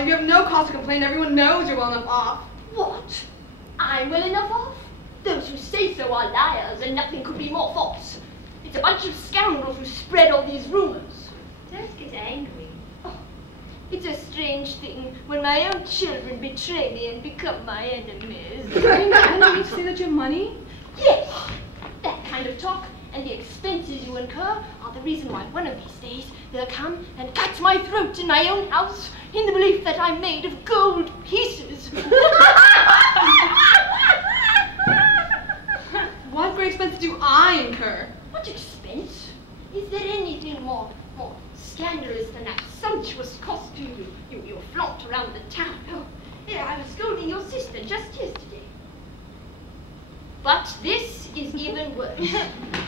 Father. You have no cause to complain. Everyone knows you're well enough off. What? I'm well enough off? Those who say so are liars, and nothing could be more false. It's a bunch of scoundrels who spread all these rumors. Don't get angry. Oh, it's a strange thing when my own children betray me and become my enemies. Are you angry to say that you have money? Yes! That kind of talk and the expenses you incur are the reason why one of these days they'll come and cut my throat in my own house in the belief that I'm made of gold pieces. What great expense do I incur? What expense? Is there anything more scandalous than that sumptuous costume you flaunt around the town? Oh, yeah, I was scolding your sister just yesterday. But this is even worse.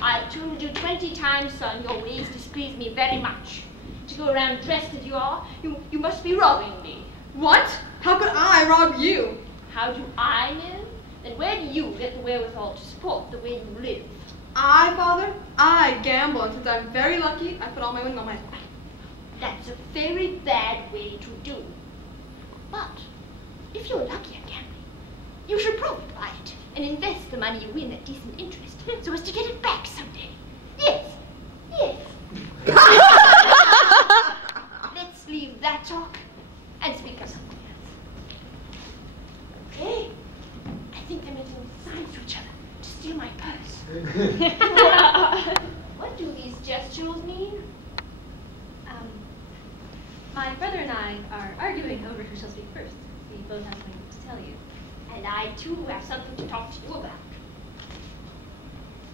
I've told you 20 times, son, your ways displease me very much. To go around dressed as you are, you must be robbing me. What? How could I rob you? How do I know? Then where do you get the wherewithal to support the way you live? Father? I gamble, and since I'm very lucky, I put all my winnings on my... That's a very bad way to do. But if you're lucky at gambling, you should profit by it and invest the money you win at decent interest so as to get it back someday. Yes, yes. Let's leave that talk and speak of something else. Okay? I think they're making signs to each other to steal my purse. What do these gestures mean? My brother and I are arguing over who shall speak first. We both have something to tell you. And I, too, have something to talk to you about.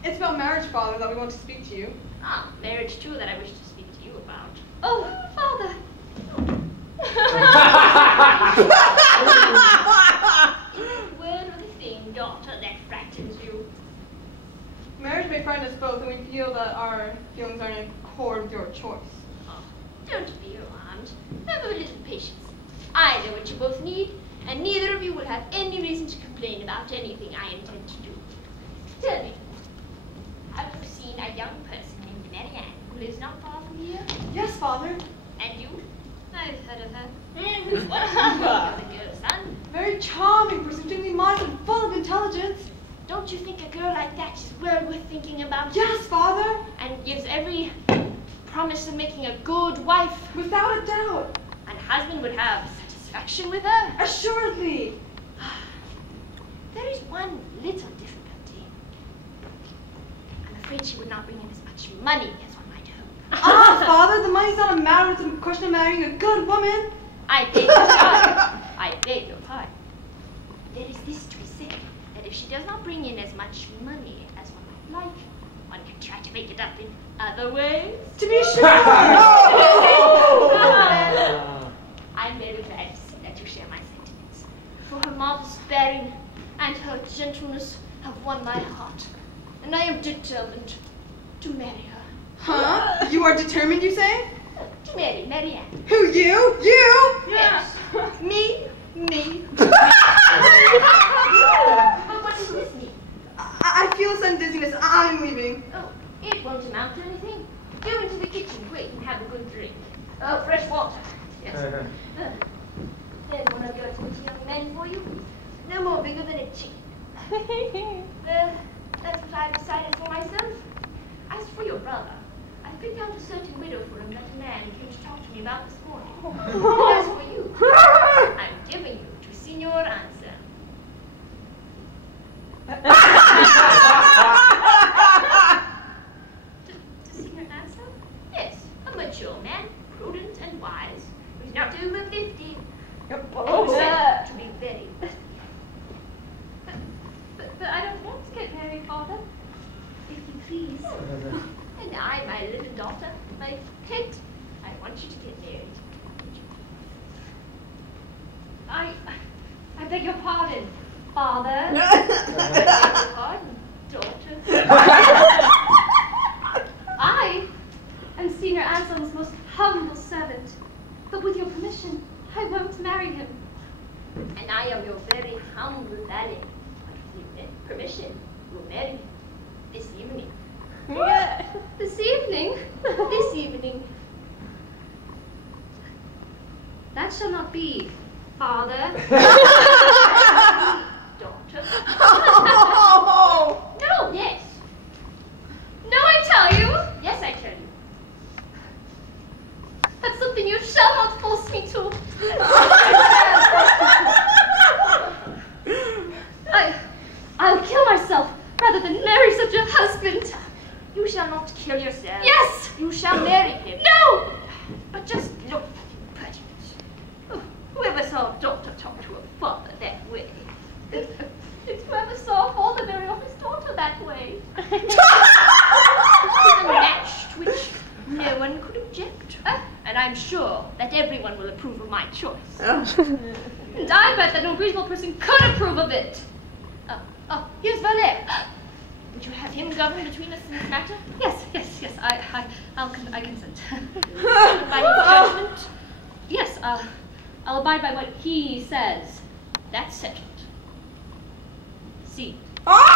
It's about marriage, Father, that we want to speak to you. Ah, marriage, too, that I wish to speak to you about. Oh, Father! Word of the thing, daughter, that frightens you. Marriage may frighten us both, and we feel that our feelings are in accord with your choice. Oh, don't be alarmed. Have a little patience. I know what you both need, and neither of you will have any reason to complain about anything I intend to do. Tell me, have you seen a young person named Marianne who lives not far from here? Yes, Father. And you? I've heard of her. What do you think of the girl, son? Very charming, persistently modest, and full of intelligence. Don't you think a girl like that is well worth thinking about? Yes, Father. And gives every promise of making a good wife? Without a doubt. And husband would have satisfaction with her? Assuredly. There is one little difficulty. I'm afraid she would not bring in as much money as one might hope. Father, the money's not a matter, it's a question of marrying a good woman. I beg your pardon. I beg your pardon. There is this to be said, that if she does not bring in as much money as one might like, one can try to make it up in other ways. To be sure. I'm very glad to see that you share my sentiments. For her marvelous bearing and her gentleness have won my heart, and I am determined to marry her. Huh? You are determined, you say? To marry Marianne. Who, you? You? Yes. Me. What does this mean? I feel a sudden dizziness. I'm leaving. Oh, it won't amount to anything. Go into the kitchen quick and have a good drink. Oh, fresh water. Yes. There's one of your pretty young men for you. No more bigger than a chicken. Well, that's what I've decided for myself. As for your brother, I picked out a certain widow for him that a man came to talk to me about this morning. And as for you, I'm giving you to Signor Anselm. To Signor Anselm? Yes, a mature man, prudent and wise, who's not over 50. Except to be very But I don't want to get married, Father. If you please. And I, my little daughter, my pet, I want you to get married. I beg your pardon, Father. I beg your pardon, daughter. I am Senior Anselm's most humble servant, but with your permission, I won't marry him. And I am your very humble Valere. But with your permission, we'll marry him this evening. This evening? This evening. That shall not be, father. Daughter. No. Yes. No, I tell you. Yes, I tell you. That's something you shall not force me to. I'll kill myself rather than marry such a husband. You shall not kill yourself. Yes. You shall marry him. No. But just look at him, prejudice. Oh, whoever saw a daughter talk to a father that way? It's whoever saw a father marry off his daughter that way. It's a match to which no one could object. And I'm sure that everyone will approve of my choice. And I bet that no reasonable person could approve of it. Here's Valere. Would you have him govern between us in this matter? Yes. I consent. By his judgment? Yes, I'll abide by what he says. That's settled. See. Oh!